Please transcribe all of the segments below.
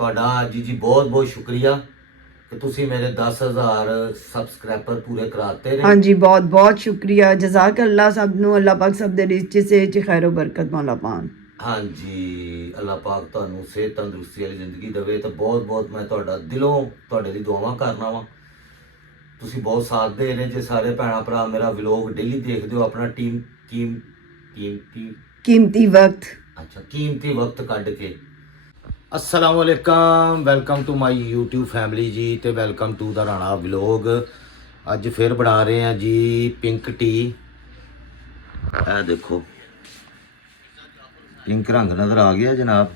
ਤੁਹਾਡਾ ਜੀ ਬਹੁਤ ਬਹੁਤ ਸ਼ੁਕਰੀਆ ਕਿ ਤੁਸੀਂ ਮੇਰੇ 10,000 ਸਬਸਕ੍ਰਾਈਬਰ ਪੂਰੇ ਕਰਾਤੇ ਨੇ। ਹਾਂਜੀ ਬਹੁਤ ਬਹੁਤ ਸ਼ੁਕਰੀਆ। ਜਜ਼ਾਕ ਅੱਲਾ ਸਭ ਨੂੰ। ਅੱਲਾ ਪਾਕ ਸਭ ਦੇ ਰਿਜ਼ਕ ਚ ਖੈਰੋ ਬਰਕਤ ਮੌਲਾ ਪਾਨ। ਹਾਂਜੀ ਅੱਲਾ ਪਾਕ ਤੁਹਾਨੂੰ ਸਿਹਤ ਤੰਦਰੁਸਤੀ ਵਾਲੀ ਜ਼ਿੰਦਗੀ ਦੇਵੇ। ਤੇ ਬਹੁਤ ਬਹੁਤ ਮੈਂ ਤੁਹਾਡਾ ਦਿਲੋਂ ਤੁਹਾਡੇ ਲਈ ਦੁਆਵਾਂ ਕਰਨਾ ਵਾ। ਤੁਸੀਂ ਬਹੁਤ ਸਾਥ ਦੇ ਰਹੇ ਜੇ ਸਾਰੇ ਭੈਣਾਂ ਭਰਾ। ਮੇਰਾ ਵਲੌਗ ਡੇਲੀ ਦੇਖਦੇ ਹੋ। ਆਪਣਾ ਕੀਮਤੀ ਵਕਤ ਕੱਢ ਕੇ। अस्सलाम वालेकुम, welcome to my YouTube family जी। तो welcome to the Rana vlog. अज फिर बना रहे हैं जी पिंक टी। देखो पिंक रंग नज़र आ गया जनाब।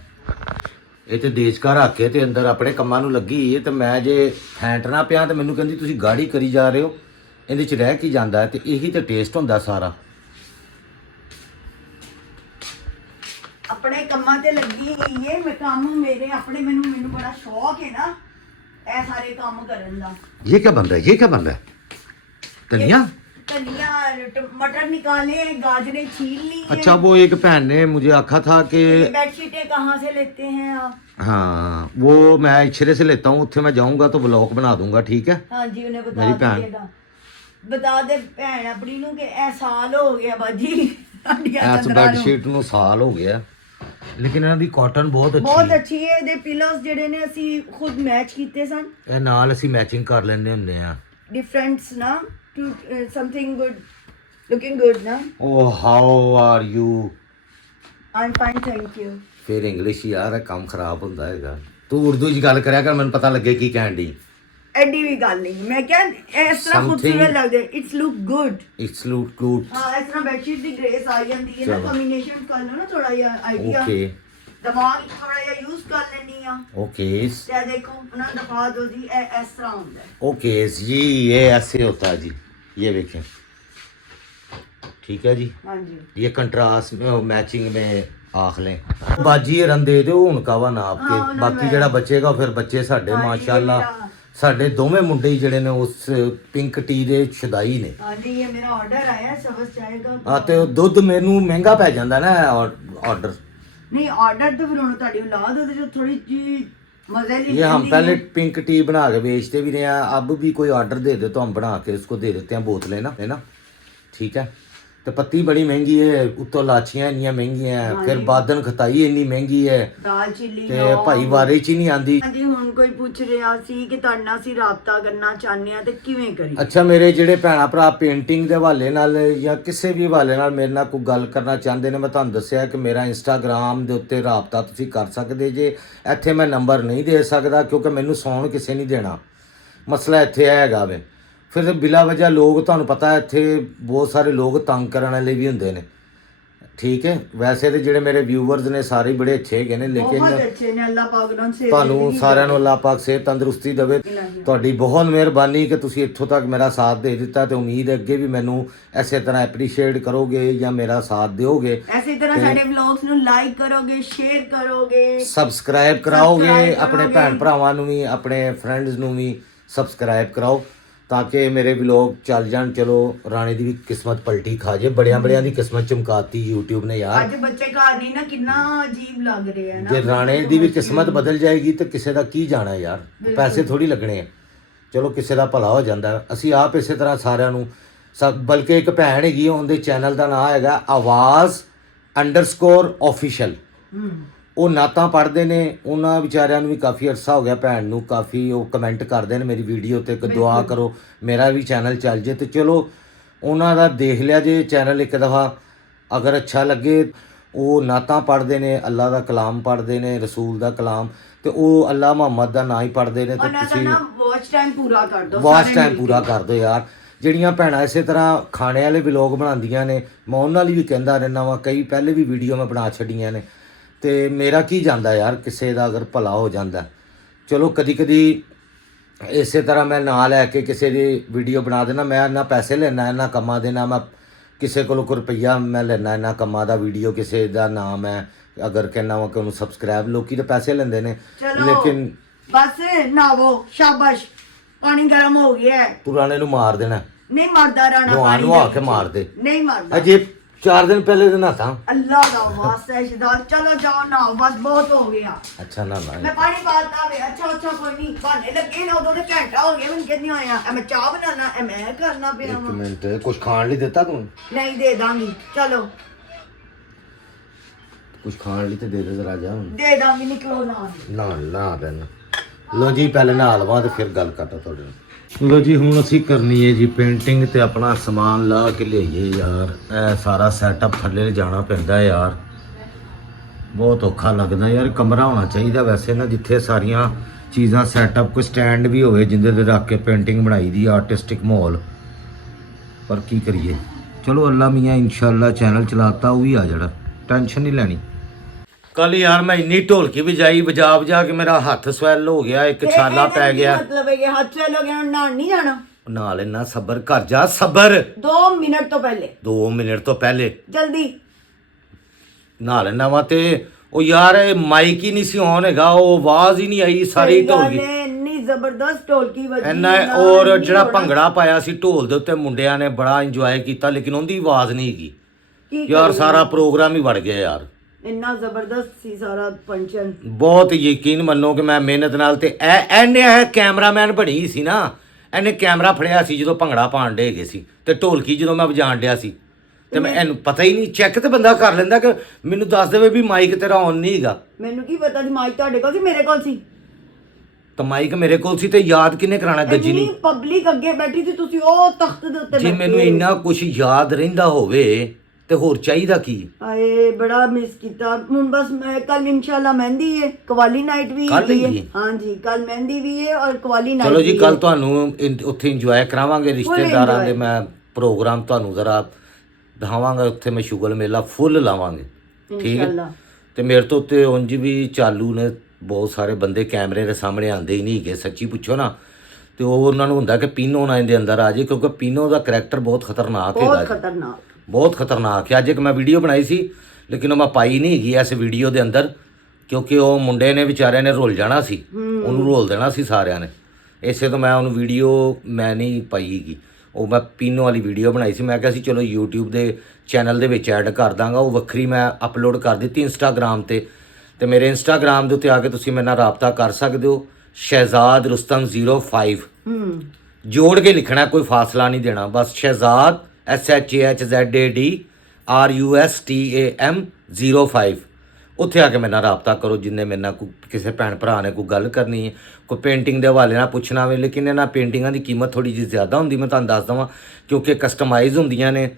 ये तो देश का रख के ते अंदर अपने कमां नूं लगी है। तो मैं जे फैंटना पिया तो मैनू कहंदी तुसीं गाड़ी करी जा रहे हो, इहदे च रह की जांदा है। तो यही तो टेस्ट हुंदा सारा। अपने कम्मां ते लगी हुई है। मैं काम मेरे अपने मैनू बड़ा शौक है ना ए सारे काम करन दा। ये क्या बन रहा है? ये क्या बन रहा है? धनिया मटर निकाले, गाजरें छील ली। अच्छा वो एक बहन ने मुझे आखा था कि बेडशीटें कहाँ से लेते हैं आप? हाँ वो मैं इछरे से लेता हूँ। उत्थे मैं जाऊंगा तो ब्लॉग बना दूंगा। ठीक है। हाँ जी उन्हें मेरी बता भैन। दीजिएगा। बता दे भैन अपनी नू कि ए साल हो गया बाजी इस बेडशीट ਨੂੰ ਸਾਲ ਹੋ ਗਿਆ। ਲੇਕਿਨ ਇਹਨਾਂ ਦੀ ਕਾਟਨ ਬਹੁਤ ਬਹੁਤ ਅੱਛੀ ਅੱਛੀ ਹੈ। ਇਹਦੇ ਪਿਲੋਸ ਜਿਹੜੇ ਨੇ ਅਸੀਂ ਖੁਦ ਮੈਚ ਕੀਤੇ ਸਨ। ਹੈ। ਇਹ ਨਾਲ ਅਸੀਂ ਮੈਚਿੰਗ ਕਰ ਲੈਂਦੇ ਹੁੰਦੇ ਆ। ਡਿਫਰੈਂਟਸ ਨਾ to something good looking good ਨਾ। Oh how are you? I am fine thank you. ਫਿਰ ਇੰਗਲਿਸ਼ ਯਾਰ ਕੰਮ ਖਰਾਬ ਹੁੰਦਾ ਹੈਗਾ। ਤੂੰ ਉਰਦੂ 'ਚ ਗੱਲ ਕਰਿਆ ਕਰ, ਮੈਨੂੰ ਪਤਾ ਲੱਗੇ ਕੀ ਕਹਿਣ ਦੀ। ਐਡੀ ਵੀ ਗੱਲ ਨਹੀਂ। ਮੈਂ ਕਿਹਾ ਇਸ ਤਰ੍ਹਾਂ ਖੂਬਸੂਰਤ ਲੱਗਦੇ। It's look good. It's look good. ਹਾਂ ਇਸ ਤਰ੍ਹਾਂ ਬੈਡਸ਼ੀਟ ਦੀ ਗ੍ਰੇਸ ਆ ਜਾਂਦੀ ਹੈ ਨਾ। ਕੰਬੀਨੇਸ਼ਨ ਕਰ ਲਓ ਨਾ ਥੋੜਾ ਜਿਹਾ ਆਈਡੀਆ। ਓਕੇ ਦਿਮਾਗ ਥੋੜਾ ਜਿਹਾ ਯੂਜ਼ ਕਰ ਲੈਣੀ ਆ। ओके ਤੇ ਦੇਖੋ ਉਹਨਾਂ ਦਫਾ ਦੋ ਜੀ ਇਹ ਇਸ ਤਰ੍ਹਾਂ ਹੁੰਦਾ ਹੈ। ओके जी ये ऐसे होता है जी। ये देखें ठीक है जी। हाँ जी ये कंट्रास्ट में मैचिंग में आख लें। बाजी ये रन दे दो उनका वा नाप के। हाँ, बाकी ਜਿਹੜਾ ਬਚੇਗਾ ਫਿਰ ਬੱਚੇ ਸਾਡੇ हाँ जी, ਮਾਸ਼ਾਅੱਲਾ ये मेरा- ਸਾਡੇ ਦੋਵੇਂ ਮੁੰਡੇ ਹੀ ਜਿਹੜੇ ਨੇ ਉਸ ਪਿੰਕ ਟੀ ਦੇ ਸ਼ਦਾਈ ਨੇ। हाँ जी ये मेरा ऑर्डर आया समझ जाएगा। ਆ ਤੇ ਉਹ ਦੁੱਧ ਮੈਨੂੰ ਮਹਿੰਗਾ ਪੈ ਜਾਂਦਾ ਨਾ ਆਰਡਰ। नहीं ऑर्डर तो फिर ਹੁਣ ਤੁਹਾਡੀ ਔਲਾਦ ਉਹਦੇ ਚ ਥੋੜੀ ਜੀ मजे ली। ये हम पहले पिंक टी बना के बेचते भी रहे हैं। अब भी कोई ऑर्डर दे दे तो हम बना के उसको दे देते हैं बोतलें ना, है ना। ठीक है। तो पत्ती बड़ी महंगी है, उत्तों लाचियां इन्नियां महंगी हैं, फिर बादन खताई इन्नी महंगी है दाल चिल्ली ते भाई वारे च ही नहीं आंदी। ਹਾਂਜੀ ਹੁਣ ਕੋਈ ਪੁੱਛ ਰਿਹਾ ਸੀ ਕਿ ਤੁਹਾਡੇ ਨਾਲ ਅਸੀਂ ਰਾਬਤਾ ਕਰਨਾ ਚਾਹੁੰਦੇ ਆ ਤੇ ਕਿਵੇਂ ਕਰੀਏ। ਅੱਛਾ ਮੇਰੇ ਜਿਹੜੇ ਭੈਣਾਂ ਭਰਾ ਪੇਂਟਿੰਗ ਦੇ ਹਵਾਲੇ ਨਾਲ ਜਾਂ ਕਿਸੇ ਵੀ ਹਵਾਲੇ ਨਾਲ ਮੇਰੇ ਨਾਲ ਕੋਈ ਗੱਲ ਕਰਨਾ ਚਾਹੁੰਦੇ ਨੇ, ਮੈਂ ਤੁਹਾਨੂੰ ਦੱਸਿਆ ਕਿ ਮੇਰਾ ਇੰਸਟਾਗ੍ਰਾਮ ਦੇ ਉੱਤੇ ਰਾਬਤਾ ਤੁਸੀਂ ਕਰ ਸਕਦੇ ਜੇ। ਇੱਥੇ ਮੈਂ ਨੰਬਰ ਨਹੀਂ ਦੇ ਸਕਦਾ ਕਿਉਂਕਿ ਮੈਨੂੰ ਸੌਣ ਕਿਸੇ ਨਹੀਂ ਦੇਣਾ। ਮਸਲਾ ਇੱਥੇ ਹੈਗਾ ਵੇ। ਫਿਰ ਬਿਲਾ ਵਜ੍ਹਾ ਲੋਕ ਤੁਹਾਨੂੰ ਪਤਾ ਇੱਥੇ ਬਹੁਤ ਸਾਰੇ ਲੋਕ ਤੰਗ ਕਰਨ ਵਾਲੇ ਵੀ ਹੁੰਦੇ ਨੇ। ਠੀਕ ਹੈ। ਵੈਸੇ ਤੇ ਜਿਹੜੇ ਮੇਰੇ ਵਿਊਵਰਸ ਨੇ ਸਾਰੇ ਬੜੇ ਅੱਛੇ ਹੈਗੇ ਨੇ, ਬਹੁਤ ਲੇਕਿਨ ਅੱਛੇ ਨੇ। ਅੱਲਾਹ ਪਾਕ ਉਹਨਾਂ ਨੂੰ ਤੁਹਾਨੂੰ ਸਾਰਿਆਂ ਨੂੰ ਅੱਲਾਹ ਪਾਕ ਸਿਹਤ ਤੰਦਰੁਸਤੀ ਦੇਵੇ। ਤੁਹਾਡੀ ਬਹੁਤ ਮਿਹਰਬਾਨੀ ਕਿ ਤੁਸੀਂ ਇੱਥੋਂ ਤੱਕ ਮੇਰਾ ਸਾਥ ਦੇ ਦਿੱਤਾ ਤੇ ਉਮੀਦ ਹੈ ਅੱਗੇ ਵੀ ਮੈਨੂੰ ਐਸੇ ਤਰ੍ਹਾਂ ਐਪਰੀਸ਼ੀਏਟ ਕਰੋਗੇ ਜਾਂ ਮੇਰਾ ਸਾਥ ਦਿਓਗੇ। ਐਸੀ ਤਰ੍ਹਾਂ ਸਾਡੇ ਵਲੌਗਸ ਨੂੰ ਲਾਈਕ ਕਰੋਗੇ, ਸ਼ੇਅਰ ਕਰੋਗੇ, ਸਬਸਕ੍ਰਾਈਬ ਕਰਾਓਗੇ। ਆਪਣੇ ਭੈਣ ਭਰਾਵਾਂ ਨੂੰ ਵੀ ਆਪਣੇ ਫਰੈਂਡਸ ਨੂੰ ਵੀ ਸਬਸਕ੍ਰਾਈਬ ਕਰਾਓ ਤਾਂ ਕਿ ਮੇਰੇ ਵਲੌਗ ਚੱਲ ਜਾਣ। ਚਲੋ ਰਾਣੇ ਦੀ ਵੀ ਕਿਸਮਤ ਪਲਟੀ ਖਾ ਜੇ। ਬੜਿਆਂ ਦੀ ਕਿਸਮਤ ਚਮਕਾਤੀ YouTube ਨੇ ਯਾਰ। ਅੱਜ ਬੱਚੇ ਘਰ ਨਹੀਂ ਨਾ, ਕਿੰਨਾ ਅਜੀਬ ਲੱਗ ਰਿਹਾ ਹੈ ਨਾ। ਜੇ ਰਾਣੇ ਦੀ ਵੀ ਕਿਸਮਤ ਬਦਲ ਜਾਏਗੀ ਤਾਂ ਕਿਸੇ ਦਾ ਕੀ ਜਾਣਾ ਯਾਰ। ਪੈਸੇ ਥੋੜੀ ਲੱਗਣੇ ਆ। ਚਲੋ ਕਿਸੇ ਦਾ ਭਲਾ ਹੋ ਜਾਂਦਾ। ਅਸੀਂ ਆਪ ਇਸੇ ਤਰ੍ਹਾਂ ਸਾਰਿਆਂ ਨੂੰ ਬਲਕਿ ਇੱਕ ਭੈਣ ਹੈਗੀ ਉਹਦੇ ਚੈਨਲ ਦਾ ਨਾਮ ਹੈਗਾ आवाज़_ऑफिशियल। ਉਹ ਨਾਤਾਂ ਪੜ੍ਹਦੇ ਨੇ। ਉਹਨਾਂ ਵਿਚਾਰਿਆਂ ਨੂੰ ਵੀ ਕਾਫੀ ਅਰਸਾ ਹੋ ਗਿਆ। ਭੈਣ ਨੂੰ ਕਾਫੀ ਉਹ ਕਮੈਂਟ ਕਰਦੇ ਨੇ ਮੇਰੀ ਵੀਡੀਓ ਤੇ ਕਿ ਦੁਆ ਕਰੋ ਮੇਰਾ ਵੀ ਚੈਨਲ ਚੱਲ ਜੇ। ਤੇ ਚਲੋ ਉਹਨਾਂ ਦਾ ਦੇਖ ਲਿਆ ਜੇ ਚੈਨਲ ਇੱਕ ਦਫਾ। ਅਗਰ ਅੱਛਾ ਲੱਗੇ ਉਹ ਨਾਤਾਂ ਪੜ੍ਹਦੇ ਨੇ, ਅੱਲਾ ਦਾ ਕਲਾਮ ਪੜ੍ਹਦੇ ਨੇ, ਰਸੂਲ ਦਾ ਕਲਾਮ। ਤੇ ਉਹ ਅੱਲਾ ਮੁਹੰਮਦ ਦਾ ਨਾਂ ਹੀ ਪੜ੍ਹਦੇ ਨੇ। ਤੇ ਤੁਸੀਂ ਵਾਚ ਟਾਈਮ ਪੂਰਾ ਕਰ ਦਿਓ। ਵਾਚ ਟਾਈਮ ਪੂਰਾ ਕਰ ਦਿਓ ਯਾਰ। ਜਿਹੜੀਆਂ ਭੈਣਾਂ ਇਸੇ ਤਰ੍ਹਾਂ ਖਾਣੇ ਵਾਲੇ ਵਲੌਗ ਬਣਾਉਂਦੀਆਂ ਨੇ ਮੈਂ ਉਹਨਾਂ ਲਈ ਵੀ ਕਹਿੰਦਾ ਰਹਿੰਦਾ ਵਾਂ। ਕਈ ਪਹਿਲੇ ਵੀ ਵੀਡੀਓ ਮੈਂ ਬਣਾ ਛੱਡੀਆਂ ਨੇ। ਤੇ ਮੇਰਾ ਕੀ ਜਾਂਦਾ ਯਾਰ ਕਿਸੇ ਦਾ ਅਗਰ ਭਲਾ ਹੋ ਜਾਂਦਾ। ਚਲੋ ਕਦੀ ਇਸੇ ਤਰ੍ਹਾਂ ਮੈਂ ਨਾਂ ਲੈ ਕੇ ਕਿਸੇ ਦੀ ਵੀਡੀਓ ਬਣਾ ਦੇਣਾ। ਮੈਂ ਨਾ ਪੈਸੇ ਲੈਣਾ ਇਹਨਾਂ ਕੰਮਾਂ ਦੇ, ਨਾ ਮੈਂ ਕਿਸੇ ਕੋਲੋਂ ਕੋਈ ਰੁਪਈਆ ਮੈਂ ਲੈਣਾ ਇਹਨਾਂ ਕੰਮਾਂ ਦਾ। ਵੀਡੀਓ ਕਿਸੇ ਦਾ ਨਾਮ ਹੈ ਅਗਰ ਕਹਿਣਾ ਵਾ ਕਿ ਉਹਨੂੰ ਸਬਸਕ੍ਰਾਈਬ, ਲੋਕੀ ਤਾਂ ਪੈਸੇ ਲੈਂਦੇ ਨੇ ਲੇਕਿਨ ਬਸ ਨਾਵੋ ਸ਼ਾਬਾਸ਼। ਪਾਣੀ ਗਰਮ ਹੋ ਗਿਆ। ਤੂੰ ਰਾਣੇ ਨੂੰ ਮਾਰ ਦੇਣਾ। ਨਹੀਂ ਮਾਰਦਾ ਰਾਣਾ। ਨਵਾ ਕੇ ਮਾਰ ਦੇ। ਨਹੀਂ ਮਾਰਦਾ। ਅਜੇ 4 दिन पहले तो नहाता। अल्लाह का वास्ता है शहजाद, चलो जाओ नहाओ, बस बहुत हो गया। अच्छा ना ना मैं पानी पाता वे, अच्छा कोई नहीं, बहाने लगे ना उदों ते घंटा हो गया मैनूं कहनी होया ए मैं चाह बनाना ए मैं करना पिया एक वां। मिनट कुछ खाने लिए देता तू? नहीं दे दांगी, चलो कुछ खाने लिए तो दे दे जरा जा। दे दांगी, निकलो ना। ਨਾ ਨਾ ਪੈਣਾ। ਲੋ ਜੀ ਪਹਿਲੇ ਨਹਾ ਲਵਾਂ ਤੇ ਫਿਰ ਗੱਲ ਕਰਦਾ ਤੁਹਾਡੇ ਨਾਲ। ਲੋ ਜੀ ਹੁਣ ਅਸੀਂ ਕਰਨੀ ਹੈ ਜੀ ਪੇਂਟਿੰਗ ਤੇ ਆਪਣਾ ਸਮਾਨ ਲਾ ਕੇ ਲਿਆਈਏ ਯਾਰ। ਇਹ ਸਾਰਾ ਸੈਟਅਪ ਥੱਲੇ ਜਾਣਾ ਪੈਂਦਾ ਯਾਰ, ਬਹੁਤ ਔਖਾ ਲੱਗਦਾ ਯਾਰ। ਕਮਰਾ ਹੋਣਾ ਚਾਹੀਦਾ ਵੈਸੇ ਨਾ ਜਿੱਥੇ ਸਾਰੀਆਂ ਚੀਜ਼ਾਂ ਸੈਟਅਪ, ਕੋਈ ਸਟੈਂਡ ਵੀ ਹੋਵੇ ਜਿੰਦੇ ਤੇ ਰੱਖ ਕੇ ਪੇਂਟਿੰਗ ਬਣਾਈ ਦੀ ਆਰਟਿਸਟਿਕ ਮਾਹੌਲ। ਪਰ ਕੀ ਕਰੀਏ, ਚਲੋ ਅੱਲਾ ਮੀਆਂ ਇਨਸ਼ਾਅੱਲਾ ਚੈਨਲ ਚਲਾਤਾ ਉਹ ਵੀ ਆ ਜਾਣਾ, ਟੈਨਸ਼ਨ ਨਹੀਂ ਲੈਣੀ। ਕੱਲ ਯਾਰ ਮੈਂ ਇੰਨੀ ਢੋਲਕੀ ਵਜਾਈ ਵਜਾ ਕੇ ਮੇਰਾ ਹੱਥ ਸਵੈਲ ਹੋ ਗਿਆ, ਇੱਕ ਛਾਲਾ ਪੈ ਗਿਆ। मतलब है कि हाथ से लोग नहान नहीं जाना। ਨਾਲ ਇੰਨਾ ਸਬਰ ਕਰ ਜਾ, ਸਬਰ। 2 मिनट तो पहले 2 ਮਿੰਟ ਤੋਂ ਪਹਿਲੇ जल्दी ਨਾਲ ਲੈਣਾ ਵਾ ਤੇ ਉਹ ਯਾਰ ਇਹ ਮਾਈਕ ਹੀ ਨਹੀਂ ਸੀ ਔਨ ਹੈਗਾ, ਉਹ ਆਵਾਜ਼ ਹੀ ਨਹੀਂ ਆਈ ਸਾਰੀ ਢੋਲਕੀ। ਇੰਨੀ ਜ਼ਬਰਦਸਤ ਢੋਲਕੀ ਵੱਜੀ ਇੰਨਾ ਔਰ ਜਿਹੜਾ ਭੰਗੜਾ ਪਾਇਆ ਸੀ ਢੋਲ ਦੇ ਉੱਤੇ ਮੁੰਡਿਆਂ ਨੇ ਬੜਾ ਇੰਜੋਏ ਕੀਤਾ, ਲੇਕਿਨ ਉਹਦੀ ਆਵਾਜ਼ ਨਹੀਂ ਹੈਗੀ ਯਾਰ। ਸਾਰਾ ਪ੍ਰੋਗਰਾਮ ਹੀ ਵੜ ਗਿਆ ਯਾਰ, ਇੰਨਾ ਜ਼ਬਰਦਸਤ ਸੀ ਸਾਰਾ ਫੰਕਸ਼ਨ। ਬਹੁਤ ਯਕੀਨ ਮੰਨੋ ਕਿ ਮੈਂ ਮਿਹਨਤ ਨਾਲ ਤੇ ਇਹਨੇ ਇਹ ਕੈਮਰਾਮੈਨ ਬਣੀ ਸੀ ਨਾ, ਇਹਨੇ ਕੈਮਰਾ ਫੜਿਆ ਸੀ ਜਦੋਂ ਭੰਗੜਾ ਪਾਣ ਡੇ ਗਏ ਸੀ ਤੇ ਢੋਲਕੀ ਜਦੋਂ ਮੈਂ ਵਜਾਣ ਡਿਆ ਸੀ ਤੇ ਮੈਂ ਇਹਨੂੰ ਪਤਾ ਹੀ ਨਹੀਂ, ਚੈੱਕ ਤੇ ਬੰਦਾ ਕਰ ਲੈਂਦਾ ਕਿ ਮੈਨੂੰ ਦੱਸ ਦੇਵੇ ਵੀ ਮਾਈਕ ਤੇਰਾ ਔਨ ਨਹੀਂ ਹੈਗਾ। ਮੈਨੂੰ ਕੀ ਪਤਾ ਸੀ ਮਾਈਕ ਤੁਹਾਡੇ ਕੋਲ ਸੀ, ਮੇਰੇ ਕੋਲ ਸੀ ਤਾਂ ਮਾਈਕ ਮੇਰੇ ਕੋਲ ਸੀ ਤੇ ਯਾਦ ਕਿਹਨੇ ਕਰਾਣਾ ਗੱਜੀ ਨਹੀਂ। ਪਬਲਿਕ ਅੱਗੇ ਬੈਠੀ ਸੀ, ਤੁਸੀਂ ਉਹ ਤਖਤ ਦੇ ਉੱਤੇ ਜੇ ਮੈਨੂੰ ਇੰਨਾ ਕੁਝ ਯਾਦ ਰਹਿੰਦਾ ਹੋਵੇ ਤੇ ਹੋਰ ਚਾਹੀਦਾ ਕੀ। ਆਏ ਬੜਾ ਮਿਸ ਕੀਤਾ ਹੁਣ। ਬਸ ਮੈਂ ਕੱਲ ਇਨਸ਼ਾਅੱਲਾ ਮਹਿੰਦੀ ਹੈ, ਕਵਾਲੀ ਨਾਈਟ ਵੀ ਕੱਲ੍ਹ ਹੈ। ਹੀ ਹੈ? ਹਾਂਜੀ ਕੱਲ ਮਹਿੰਦੀ ਵੀ ਹੈ ਔਰ ਕਵਾਲੀ ਨਾਈਟ ਚਲੋ ਵੀ ਜੀ ਹੈ। ਕੱਲ ਤੁਹਾਨੂੰ ਉੱਥੇ ਇੰਜੋਏ ਕਰਾਵਾਂਗੇ ਰਿਸ਼ਤੇਦਾਰਾਂ ਦੇ, ਮੈਂ ਪ੍ਰੋਗਰਾਮ ਤੁਹਾਨੂੰ ਜ਼ਰਾ ਦਿਖਾਵਾਂਗਾ ਉੱਥੇ, ਮੈਂ ਸ਼ੁਗਲ ਮੇਲਾ ਫੁੱਲ ਲਾਵਾਂਗੇ ਠੀਕ ਹੈ। ਇਨਸ਼ਾਅੱਲਾ ਤੇ ਮੇਰੇ ਤੋਂ ਉੱਤੇ ਉਂਝ ਵੀ ਚਾਲੂ ਨੇ ਬਹੁਤ ਸਾਰੇ ਬੰਦੇ, ਕੈਮਰੇ ਦੇ ਸਾਹਮਣੇ ਆਉਂਦੇ ਹੀ ਨਹੀਂ ਹੈਗੇ ਸੱਚੀ ਪੁੱਛੋ ਨਾ। ਤੇ ਉਹ ਉਹਨਾਂ ਨੂੰ ਹੁੰਦਾ ਕਿ ਪੀਨੋ ਨਾ ਇਹਦੇ ਅੰਦਰ ਆ ਜਾਏ, ਕਿਉਂਕਿ ਪੀਨੋ ਦਾ ਕਰੈਕਟਰ ਬਹੁਤ ਖਤਰਨਾਕ ਹੈਗਾ ਬਹੁਤ ਜੀ, ਖਤਰਨਾਕ ਬਹੁਤ ਖਤਰਨਾਕ ਹੈ। ਅੱਜ ਇੱਕ ਮੈਂ ਵੀਡੀਓ ਬਣਾਈ ਸੀ ਲੇਕਿਨ ਉਹ ਮੈਂ ਪਾਈ ਨਹੀਂ ਹੈਗੀ ਇਸ ਵੀਡੀਓ ਦੇ ਅੰਦਰ, ਕਿਉਂਕਿ ਉਹ ਮੁੰਡੇ ਨੇ ਵਿਚਾਰਿਆਂ ਨੇ ਰੁੱਲ ਜਾਣਾ ਸੀ, ਉਹਨੂੰ ਰੋਲ ਦੇਣਾ ਸੀ ਸਾਰਿਆਂ ਨੇ, ਇਸੇ ਤੋਂ ਮੈਂ ਉਹਨੂੰ ਵੀਡੀਓ ਮੈਂ ਨਹੀਂ ਪਾਈ ਹੈਗੀ। ਉਹ ਮੈਂ ਪੀਨੋ ਵਾਲੀ ਵੀਡੀਓ ਬਣਾਈ ਸੀ, ਮੈਂ ਕਿਹਾ ਸੀ ਚਲੋ YouTube ਦੇ ਚੈਨਲ ਦੇ ਵਿੱਚ ਐਡ ਕਰ ਦਾਂਗਾ, ਉਹ ਵੱਖਰੀ ਮੈਂ ਅਪਲੋਡ ਕਰ ਦਿੱਤੀ ਇੰਸਟਾਗ੍ਰਾਮ ਤੇ ਮੇਰੇ ਇੰਸਟਾਗ੍ਰਾਮ ਦੇ ਉੱਤੇ ਆ ਕੇ ਤੁਸੀਂ ਮੇਰੇ ਨਾਲ ਰਾਬਤਾ ਕਰ ਸਕਦੇ ਹੋ। ਸ਼ਹਿਜ਼ਾਦ ਰੁਸਤਮ 05 ਜੋੜ ਕੇ ਲਿਖਣਾ, ਕੋਈ ਫਾਸਲਾ ਨਹੀਂ ਦੇਣਾ, ਬਸ ਸ਼ਹਿਜ਼ਾਦ SHAHZAD RUSTAM 05 ਉੱਥੇ ਆ ਕੇ ਮੇਰੇ ਨਾਲ ਰਾਬਤਾ ਕਰੋ। ਜਿੰਨੇ ਮੇਰੇ ਨਾਲ ਕੋਈ ਕਿਸੇ ਭੈਣ ਭਰਾ ਨੇ ਕੋਈ ਗੱਲ ਕਰਨੀ ਹੈ, ਕੋਈ ਪੇਂਟਿੰਗ ਦੇ ਹਵਾਲੇ ਨਾਲ ਪੁੱਛਣਾ ਵੇ, ਲੇਕਿਨ ਇਹਨਾਂ ਪੇਂਟਿੰਗਾਂ ਦੀ ਕੀਮਤ ਥੋੜੀ ਜਿਹੀ ਜ਼ਿਆਦਾ ਹੁੰਦੀ, ਮੈਂ ਤੁਹਾਨੂੰ ਦੱਸ ਦਵਾਂ, ਕਿਉਂਕਿ ਕਸਟਮਾਈਜ਼ ਹੁੰਦੀਆਂ ਨੇ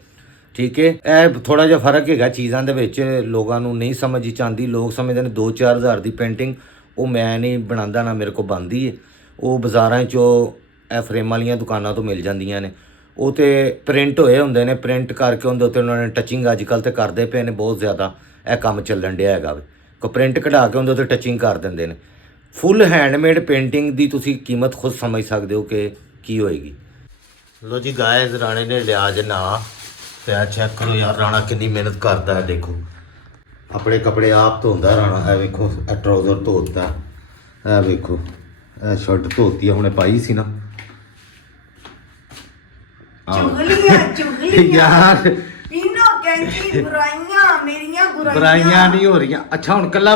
ਠੀਕ ਹੈ। ਇਹ ਥੋੜਾ ਜਿਹਾ ਫਰਕ ਹੈਗਾ ਚੀਜ਼ਾਂ ਦੇ ਵਿੱਚ, ਲੋਕਾਂ ਨੂੰ ਨਹੀਂ ਸਮਝ ਚ ਆਉਂਦੀ। ਲੋਕ ਸਮਝਦੇ ਨੇ 2-4 ਹਜ਼ਾਰ ਦੀ ਪੇਂਟਿੰਗ, ਉਹ ਮੈਂ ਨਹੀਂ ਬਣਾਉਂਦਾ ਨਾ ਮੇਰੇ ਕੋਲ ਬਣਦੀ ਹੈ, ਉਹ ਬਾਜ਼ਾਰਾਂ 'ਚੋਂ ਇਹ ਫਰੇਮ ਵਾਲੀਆਂ ਦੁਕਾਨਾਂ ਤੋਂ ਮਿਲ ਜਾਂਦੀਆਂ ਨੇ। ਉਹ ਤੇ ਪ੍ਰਿੰਟ ਹੋਏ ਹੁੰਦੇ ਨੇ, ਪ੍ਰਿੰਟ ਕਰਕੇ ਉਹਦੇ ਉੱਤੇ ਉਹਨਾਂ ਨੇ ਟੱਚਿੰਗ ਅੱਜ ਕੱਲ੍ਹ ਤੇ ਕਰਦੇ ਪਏ ਨੇ ਬਹੁਤ ਜ਼ਿਆਦਾ, ਇਹ ਕੰਮ ਚੱਲਣ ਡਿਆ ਹੈਗਾ ਵੇ। ਕੋਈ ਪ੍ਰਿੰਟ ਕਢਾ ਕੇ ਉਹਦੇ ਉੱਤੇ ਟੱਚਿੰਗ ਕਰ ਦਿੰਦੇ ਨੇ। ਫੁੱਲ ਹੈਂਡਮੇਡ ਪੇਂਟਿੰਗ ਦੀ ਤੁਸੀਂ ਕੀਮਤ ਖੁਦ ਸਮਝ ਸਕਦੇ ਹੋ ਕਿ ਕੀ ਹੋਏਗੀ। ਲੋ ਜੀ ਗਾਇਜ਼, ਰਾਣੇ ਨੇ ਲਿਆ ਜੇ ਨਾ ਤੇ ਆ ਚੈੱਕ ਕਰੋ ਯਾਰ, ਰਾਣਾ ਕਿੰਨੀ ਮਿਹਨਤ ਕਰਦਾ ਹੈ। ਦੇਖੋ ਆਪਣੇ ਕੱਪੜੇ ਆਪ ਧੋਂਦਾ ਰਾਣਾ, ਇਹ ਵੇਖੋ ਇਹ ਟਰਾਊਜ਼ਰ ਧੋਤਾ, ਇਹ ਵੇਖੋ ਇਹ ਸ਼ਰਟ ਧੋਤੀ ਹੁਣੇ ਪਾਈ ਸੀ ਨਾ। ਚੁਗਲੀਆਂ ਯਾਰ ਪੀਨੋ ਕਹਿੰਦੀ ਬੁਰਾਈਆਂ ਮੇਰੀਆਂ ਬੁਰਾਈਆਂ ਨਹੀਂ ਹੋ ਰਹੀਆਂ। ਅੱਛਾ ਹੁਣ ਕੱਲਾ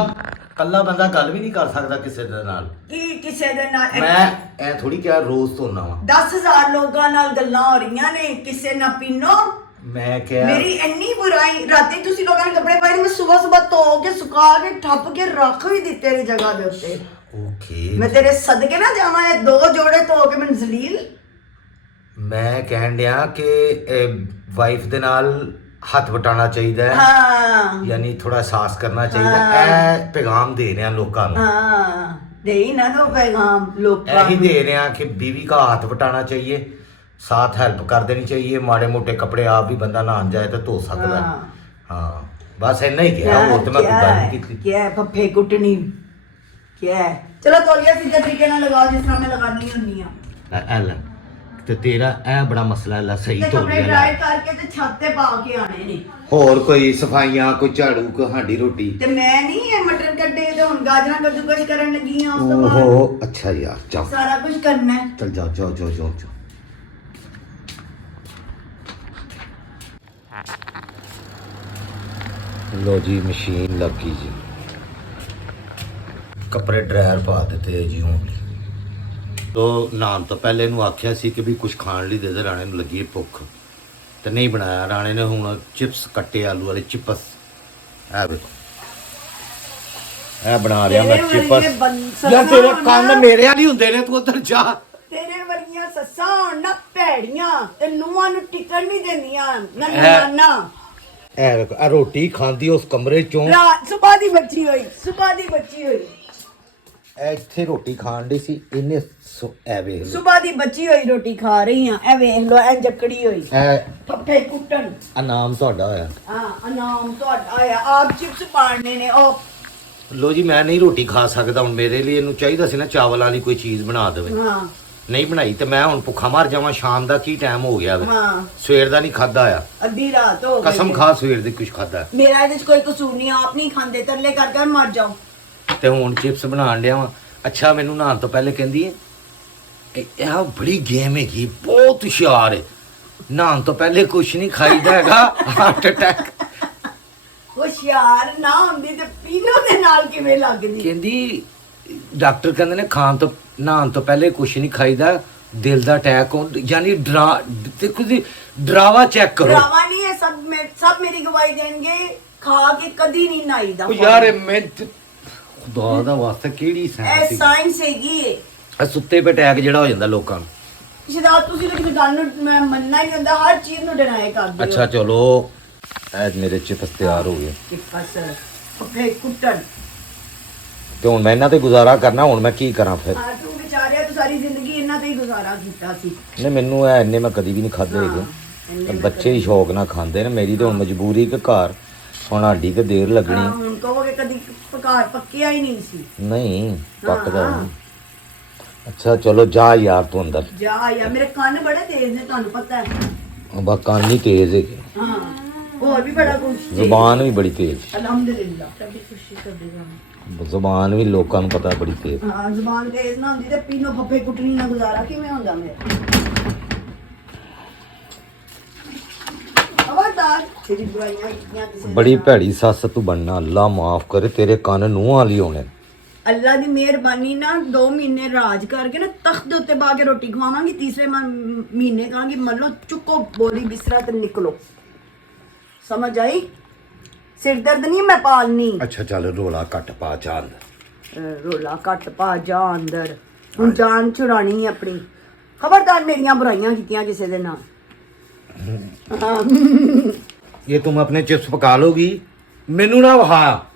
ਬੰਦਾ ਗੱਲ ਵੀ ਨਹੀਂ ਕਰ ਸਕਦਾ ਕਿਸੇ ਦੇ ਨਾਲ, ਕੀ ਕਿਸੇ ਦੇ ਨਾਲ? ਮੈਂ ਐ ਥੋੜੀ ਕਿਹਾ ਰੋਜ਼ ਧੋਣਾ ਵਾ। 10,000 ਲੋਕਾਂ ਨਾਲ ਗੱਲਾਂ ਹੋ ਰਹੀਆਂ ਨੇ, ਕਿਸੇ ਨਾ ਪੀਨੋ। ਮੈਂ ਕਿਹਾ ਮੇਰੀ ਇੰਨੀ ਬੁਰਾਈ, ਰਾਤੀ ਤੁਸੀਂ ਲੋਕਾਂ ਨੇ ਕੱਪੜੇ ਪਾਏ, ਮੈਂ ਸਵੇਰ ਧੋ ਕੇ ਸੁਕਾ ਕੇ ਠੱਪ ਕੇ ਰੱਖ ਵੀ ਦਿੱਤੇ ਨੇ ਜਗ੍ਹਾ ਦੇ ਉੱਤੇ। ਓਕੇ ਮੈਂ ਤੇਰੇ ਸਦਕੇ ਨਾ ਜਾਵਾਂ, ਇਹ 2 ਜੋੜੇ ਧੋ ਕੇ ਮੈਨੂੰ ਜ਼ਲੀਲ। ਮੈਂ ਕਹਿਣ ਡਿਆ ਕਿ ਵਾਈਫ ਦੇ ਨਾਲ ਹੱਥ ਵਟਾਉਣਾ ਚਾਹੀਦਾ ਹੈ, ਹਾਂ ਯਾਨੀ ਥੋੜਾ ਅਹਿਸਾਸ ਕਰਨਾ ਚਾਹੀਦਾ। ਇਹ ਪੈਗਾਮ ਦੇ ਰਹੇ ਆ ਲੋਕਾਂ ਨੂੰ, ਹਾਂ ਦੇ ਹੀ ਨਾ ਦੋ ਪੈਗਾਮ ਲੋਕਾਂ ਇਹੀ ਦੇ ਰਹੇ ਆ ਕਿ बीवी का हाथ बटाना चाहिए, साथ हेल्प कर देनी चाहिए। माड़े मोटे कपड़े आप भी बंदा नहान जाए तो धो सकता है। हाँ बस इन्ना ही क्या, और तो मैं कोई गल नहीं की। क्या है फफे कुटनी, क्या है? चलो तौलिया सीधे तरीके ना लगाओ जिस तरह मैं लगानी होनी है। ਤੇ ਤੇਰਾ ਇਹ ਬੜਾ ਮਸਲਾ ਹੈ, ਸਹੀ ਤੇ ਧੋ ਕੱਪੜੇ ਲਿਆ। ਡਰਾਈ ਕਰਕੇ ਤੇ ਛੱਤ ਤੇ ਪਾ ਕੇ ਆਣੇ ਨੇ। ਹੋਰ ਕੋਈ ਸਫਾਈਆਂ, ਕੋਈ ਝਾੜੂ, ਕੋਈ ਹਾਂਡੀ ਰੋਟੀ। ਤੇ ਮੈਂ ਨਹੀਂ ਇਹ ਮਟਰ ਕੱਢੇ ਤੇ ਹੁਣ ਗਾਜਰਾਂ ਕੱਦੂਕਸ਼ ਕਰਨ ਲੱਗੀ ਆ, ਉਸ ਤੋਂ ਬਾਅਦ ਓਹੋ ਅੱਛਾ ਯਾਰ, ਜਾਓ ਸਾਰਾ ਕੁਝ ਕਰਨਾ ਹੈ। ਚਲ ਜਾਓ ਜਾਓ ਜਾਓ ਜਾਓ ਜਾਓ। ਲੋ ਜੀ ਮਸ਼ੀਨ ਲੱਗੀ ਜੀ, ਕੱਪੜੇ ਡਰਾਇਰ ਪਾ ਦਿੱਤੇ ਜੀ ਹੁਣ। ਤੋ ਨਹਾਉਣ ਤੋਂ ਪਹਿਲੇ ਇਹਨੂੰ ਆਖਿਆ ਸੀ ਕਿ ਵੀ ਕੁਝ ਖਾਣ ਲਈ ਦੇ ਦੇ, ਰਾਣੇ ਨੂੰ ਲੱਗੀ ਭੁੱਖ ਤੇ ਨਹੀਂ ਬਣਾਇਆ। ਰਾਣੇ ਨੇ ਹੁਣ ਚਿਪਸ ਕੱਟੇ, ਆਲੂ ਵਾਲੇ ਚਿਪਸ। ਇਹ ਵੇਖੋ, ਇਹ ਬਣਾ ਰਿਹਾ ਮੈਂ ਚਿਪਸ। ਯਾਰ ਤੇਰੇ ਕੰਨ ਮੇਰੇ ਵਾਲੀ ਹੁੰਦੇ ਨੇ, ਤੂੰ ਉੱਧਰ ਜਾ। ਤੇਰੇ ਵਰਗੀਆਂ ਸੱਸਾਂ ਹੋਣ ਨਾ ਭੈੜੀਆਂ ਤੇ ਨੂੰਹਾਂ ਨੂੰ ਟਿਕਣ ਨਹੀਂ ਦਿੰਦੀਆਂ ਨਾ। ਇਹ ਵੇਖੋ, ਇਹ ਰੋਟੀ ਖਾਂਦੀ ਉਸ ਕਮਰੇ ਚੋਂ, ਸੁਬਾ ਦੀ ਬੱਚੀ ਹੋਈ। ਇਹ ਇੱਥੇ ਰੋਟੀ ਖਾਣ ਦੀ ਸੀ, ਇਹਨੇ ਇਹ ਵੇਖ ਲਓ, ਸੁਬਾ ਦੀ ਬੱਚੀ ਹੋਈ ਰੋਟੀ ਖਾ ਰਹੀ ਆ। ਇਹ ਵੇਖ ਲੋ, ਐ ਜੱਕੜੀ ਹੋਈ, ਇਹ ਫੱਫੇ ਕੁੱਟਣ। ਇਨਾਮ ਤੁਹਾਡਾ ਹੋਇਆ। ਹਾਂ, ਇਨਾਮ ਤੁਹਾਡਾ ਆਇਆ। ਆਪ ਚਿਪਸ ਪਾੜਨੇ ਨੇ। ਉਹ ਲੋ ਜੀ, ਮੈਂ ਨਹੀਂ ਰੋਟੀ ਖਾ ਸਕਦਾ ਹੁਣ, ਮੇਰੇ ਲਈ ਇਹਨੂੰ ਚਾਹੀਦਾ ਸੀ ਨਾ ਚਾਵਲ ਵਾਲੀ ਕੋਈ ਚੀਜ਼ ਬਣਾ ਦੇਵੇ। ਹਾਂ, ਨਹੀਂ ਬਣਾਈ ਤੇ ਮੈਂ ਹੁਣ ਭੁੱਖਾ ਮਰ ਜਾਵਾਂ। ਸ਼ਾਮ ਦਾ ਕੀ ਟਾਈਮ ਹੋ ਗਿਆ ਵੇ, ਹਾਂ, ਸਵੇਰ ਦਾ ਨਹੀਂ ਖਾਦਾ ਆ। ਅੱਧੀ ਰਾਤ ਹੋ ਗਈ। ਕਸਮ ਖਾ ਸਵੇਰ ਦੀ ਕੁਝ ਖਾਦਾ। ਮੇਰਾ ਇਹਦੇ ਚ ਕੋਈ ਕਸੂਰ ਨਹੀਂ, ਆਪ ਨਹੀਂ ਖਾਂਦੇ, ਤਰਲੇ ਕਰ ਕਰ ਮਰ ਜਾਓ। ਤੇ ਹੁਣ ਚਿਪਸ ਬਣਾਉਣ ਡਿਆ ਵਾਂ। ਅੱਛਾ, ਮੈਨੂੰ ਨਹਾਉਣ ਤੋਂ ਪਹਿਲੇ ਕਹਿੰਦੀ ਹੈ ਇਹ ਬੜੀ ਗੇਮ ਹੈਗੀ, ਬਹੁਤ ਹੁਸ਼ਿਆਰ ਹੈ, ਨਹਾਉਣ ਤੋਂ ਪਹਿਲੇ ਕੁਝ ਨਹੀਂ ਖਾਈਦਾ ਹੈਗਾ, ਹਾਰਟ ਅਟੈਕ। ਹੁਸ਼ਿਆਰ ਨਾ ਹੁੰਦੀ ਤੇ ਪੀਨੋ ਦੇ ਨਾਲ ਕਿਵੇਂ ਲੱਗਦੀ? ਕਹਿੰਦੀ ਡਾਕਟਰ ਕਹਿੰਦੇ ਨੇ ਨਹਾਉਣ ਤੋਂ ਪਹਿਲੇ ਕੁਝ ਨਹੀਂ ਖਾਈਦਾ, ਦਿਲ ਦਾ ਅਟੈਕ ਹੋ, ਯਾਨੀ ਦੇਖੋ ਜੀ, ਡਰਾਵਾ ਚੈੱਕ ਕਰੋ। ਡਰਾਵਾ ਨਹੀਂ ਹੈ, ਸਭ ਮੇਰੀ ਗਵਾਹੀ ਦੇਣਗੇ। ਖਾ ਕੇ ਕਦੀ ਨਹੀਂ ਨਾਈਦਾ। ਉਹ ਯਾਰ ਮੈਂ ਖੁਦਾ ਦਾ ਵਾਸਤਾ ਕਿਹੜੀ ਇਹ ਸਾਇੰਸ ਸਾਇੰਸ ਹੈਗੀ ਏ। ਇਹ ਸੁੱਤੇ ਪੇ ਅਟੈਕ ਜਿਹੜਾ ਹੋ ਜਾਂਦਾ ਲੋਕਾਂ ਨੂੰ। ਸ਼ਰਾਬ ਤੁਸੀਂ ਤਾਂ ਕਿਸੇ ਗੱਲ ਨੂੰ ਮੈਂ ਮੰਨਣਾ ਹੀ ਨਹੀਂ ਹੁੰਦਾ, ਹਰ ਚੀਜ਼ ਨੂੰ ਡਿਨਾਈ ਕਰਦੇ ਹੋ। ਅੱਛਾ ਚਲੋ, ਇਹ ਮੇਰੇ ਚਿਪਸ ਤਿਆਰ ਹੋ ਗਏ। ਚਿਪਸ ਫੱਫੇ ਕੁੱਟਣ। ਤੇ ਹੁਣ ਮੈਂ ਇਹਨਾਂ ਤੇ ਗੁਜ਼ਾਰਾ ਕਰਨਾ, ਹੁਣ ਮੈਂ ਕੀ ਕਰਾਂ ਫਿਰ? ਹਾਂ, ਤੂੰ ਵਿਚਾਰਿਆ ਤੂੰ ਸਾਰੀ ਜ਼ਿੰਦਗੀ ਇਹਨਾਂ ਤੇ ਹੀ ਗੁਜ਼ਾਰਾ ਕੀਤਾ ਸੀ। ਨਹੀਂ, ਮੈਨੂੰ ਇਹ ਇੰਨੇ ਮੈਂ ਕਦੀ ਵੀ ਨਹੀਂ ਖਾਦੇ ਹੈਗੇ। ਇੰਨੇ ਮੈਂ ਬੱਚੇ ਹੀ ਸ਼ੌਕ ਨਾਲ ਖਾਂਦੇ ਨੇ, ਮੇਰੀ ਤਾਂ ਹੁਣ ਮਜਬੂਰੀ ਕਿ ਘਰ ਹੁਣ ਸਾਡੀ ਤੇ ਦੇਰ ਲੱਗਣੀ। ਹੁਣ ਕਹੋਗੇ ਕਦੀ ਘਰ ਪੱਕਿਆ ਹੀ ਨਹੀਂ ਸੀ। ਨਹੀਂ ਪੱਕਦਾ ਨਹੀਂ। ਅੱਛਾ ਚਲੋ ਜਾ ਯਾਰ ਤੂੰ ਅੰਦਰ ਜਾ ਯਾਰ, ਮੇਰੇ ਕੰਨ ਬੜੇ ਤੇਜ਼ ਨੇ, ਤੁਹਾਨੂੰ ਪਤਾ ਹੈ। ਬਾ ਕੰਨ ਹੀ ਤੇਜ਼ ਹੈਗੇ, ਹਾਂ, ਹੋਰ ਵੀ ਬੜਾ ਕੁਝ। ਜ਼ੁਬਾਨ ਵੀ ਬੜੀ ਤੇਜ਼। ਅਲਹਮਦੁਲਿਲਾ, ਤੁਹਾਡੀ ਖੁਸ਼ੀ ਕਰਦੇਗਾ। ਜ਼ੁਬਾਨ ਵੀ ਲੋਕਾਂ ਨੂੰ ਪਤਾ ਬੜੀ ਤੇਜ਼। ਹਾਂ, ਜ਼ੁਬਾਨ ਤੇਜ਼ ਨਾ ਹੁੰਦੀ ਤੇ ਪੀਨੋ ਫੱਫੇ ਕੁੱਟਣੀ ਨਾ ਗੁਜ਼ਾਰਾ ਕਿਵੇਂ ਹੁੰਦਾ ਮੇਰਾ? ਖਬਰਦਾਰ, ਤੇਰੀ ਬੁਰਾਈਆਂ ਕੀਤੀਆਂ ਕਿਸੇ ਨੇ ਬੜੀ ਨਾ। ਭੈੜੀ ਸੱਸ ਤੂੰ ਬਣਨਾ, ਅੱਲਾ ਮਾਫ ਕਰੇ, ਤੇਰੇ ਕੰਨ ਨੂੰਹਾਂ ਵਾਲੀ ਹੋਣੇ। ਅੱਲਾ ਦੀ ਮਿਹਰਬਾਨੀ ਨਾਲ 2 ਮਹੀਨੇ ਰਾਜ ਕਰਕੇ ਨਾ ਤਖਤ ਦੇ ਉੱਤੇ ਬਾ ਕੇ ਰੋਟੀ ਖਵਾਵਾਂਗੀ। ਤੀਸਰੇ ਮਹੀਨੇ ਕਹਾਂਗੀ ਮੱਲੋ ਚੁੱਕੋ ਬੋਰੀ ਬਿਸਤਰਾ ਤੇ ਨਿਕਲੋ। ਸਮਝ ਆਈ? ਸਿਰ ਦਰਦ ਨਹੀਂ ਮੈਂ ਪਾਲਨੀ। ਅੱਛਾ ਚੱਲ ਰੋਲਾ ਘੱਟ ਪਾ ਚੱਲ। ਰੋਲਾ ਘੱਟ ਪਾ ਜਾ ਅੰਦਰ। ਹੁਣ ਜਾਨ ਛੁਡਾਣੀ ਆਪਣੀ। ਖਬਰਦਾਰ ਮੇਰੀਆਂ ਬੁਰਾਈਆਂ ਕੀਤੀਆਂ ਕਿਸੇ ਦੇ ਨਾਲ। ये तुम अपने चिप्स पका लोगी, मेनू ना वहा।